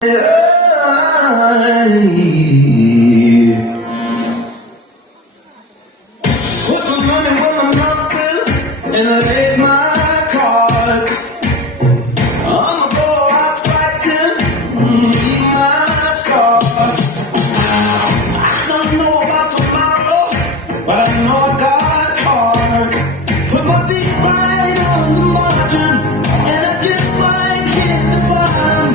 Put my money where my mouth is, and I laid my cards. I'ma go out fighting, leave my scars. I don't know about tomorrow, but I know I got hard. Put my feet right on the margin, and I just might hit the bottom.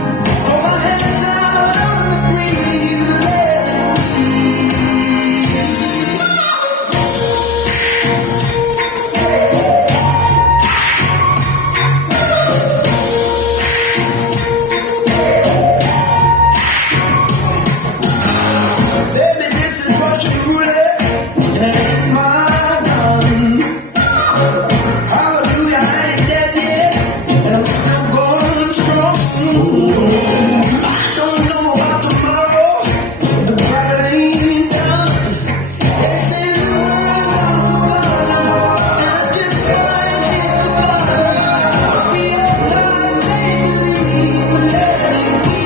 Throw my hands out on the breeze and let it Baby, this is Russian roulette, and it ain't my gun. Hallelujah, I ain't dead yet, and I'm still going strong. I don't know about tomorrow, but the battle ain't done. They say the words are forgotten, and I just might hit the bottom. Hurry up, God, take the lead, but let it be.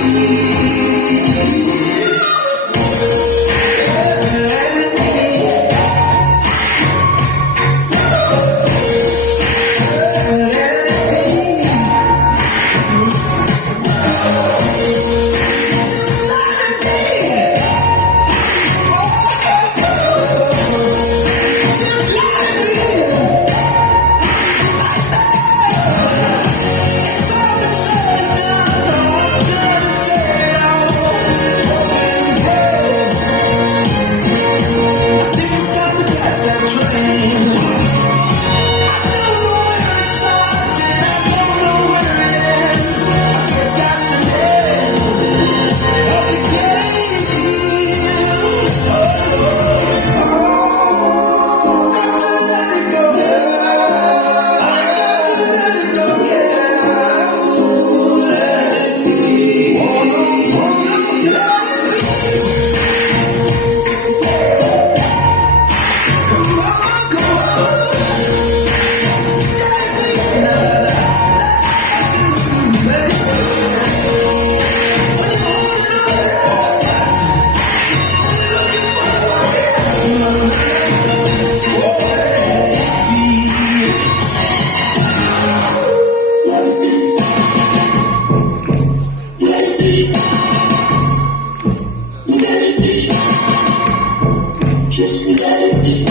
Just let it be.